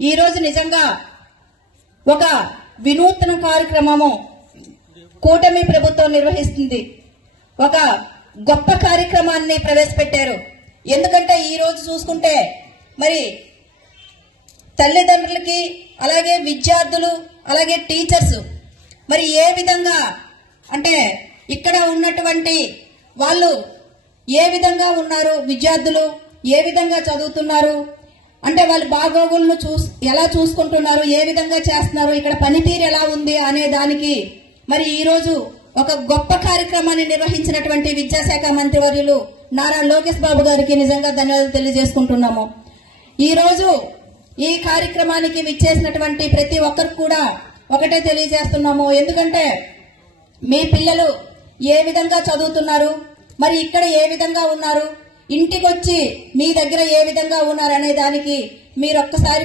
ఈ రోజు నిజంగా ఒక వినూత్న కార్యక్రమము కూటమి ప్రభుత్వం నిర్వహిస్తుంది. ఒక గొప్ప కార్యక్రమాన్ని ప్రవేశపెట్టారు. ఎందుకంటే ఈ రోజు చూసుకుంటే మరి తల్లిదండ్రులకి అలాగే విద్యార్థులు అలాగే టీచర్స్ మరి ఏ విధంగా అంటే ఇక్కడ ఉన్నటువంటి వాళ్ళు ఏ విధంగా ఉన్నారు, విద్యార్థులు ఏ విధంగా చదువుతున్నారు, అంటే వాళ్ళు బాగోగులను ఎలా చూసుకుంటున్నారు, ఏ విధంగా చేస్తున్నారు, ఇక్కడ పనితీరు ఎలా ఉంది అనే దానికి మరి ఈ రోజు ఒక గొప్ప కార్యక్రమాన్ని నిర్వహించినటువంటి విద్యాశాఖ మంత్రివర్యులు నారా లోకేష్ బాబు గారికి నిజంగా ధన్యవాదాలు తెలియజేసుకుంటున్నాము. ఈ రోజు ఈ కార్యక్రమానికి విచ్చేసినటువంటి ప్రతి ఒక్కరికి కూడా ఒకటే తెలియజేస్తున్నాము. ఎందుకంటే మీ పిల్లలు ఏ విధంగా చదువుతున్నారు, మరి ఇక్కడ ఏ విధంగా ఉన్నారు, ఇంటికి వచ్చి మీ దగ్గర ఏ విధంగా ఉన్నారు అనే దానికి మీరు ఒక్కసారి